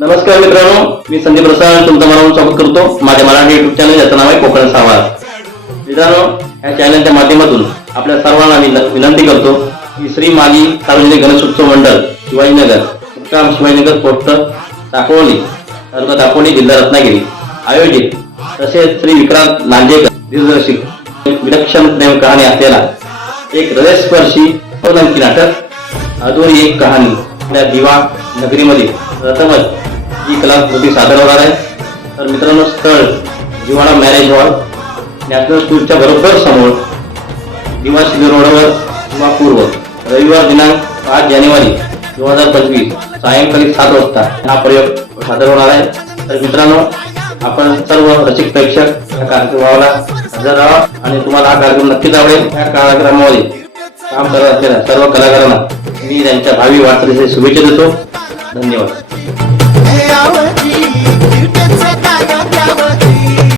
नमस्कार मित्रांनो, मी संदीप प्रसाद तुमचं मनापासून स्वागत करतो माझ्या मराठी युट्यूब चॅनल याचं नाव आहे कोकण संवाद. मित्रांनो, या चॅनलच्या माध्यमातून आपल्या सर्वांना विनंती करतो की श्री मागी सार्वजनिक गणेशोत्सव मंडळ शिवाजीनगर मुक्काम शिवाजीनगर पोस्ट टाकोली तालुका दापोली जिल्हा रत्नागिरी आयोजित तसेच श्री विक्रांत लांजेकर दिग्दर्शित विलक्षण प्रेम कहाणी असलेला एक हृदयस्पर्शी अवलंकी नाटक अधुरी एक कहाणी आपल्या दिवा नगरीमध्ये प्रथमच ही कलाकृती सादर होणार आहे. तर मित्रांनो, स्थळ जिवाणा मॅरेज हॉल नॅशनल स्कूलच्या बरोबर समोर दिवा शिले रोडवर किंवा पूर्व रविवार दिनांक 5 जानेवारी 2025 सायंकाळी 7 वाजता हा प्रयोग सादर होणार आहे. तर मित्रांनो, आपण सर्व रसिक प्रेक्षक या कार्यक्रमाला हजर राहा आणि तुम्हाला हा कार्यक्रम नक्कीच आवडेल. या कार्यक्रमामध्ये काम करत असलेल्या सर्व कलाकारांना मी त्यांच्या भावी वाटचालीसाठी शुभेच्छा देतो. धन्यवाद.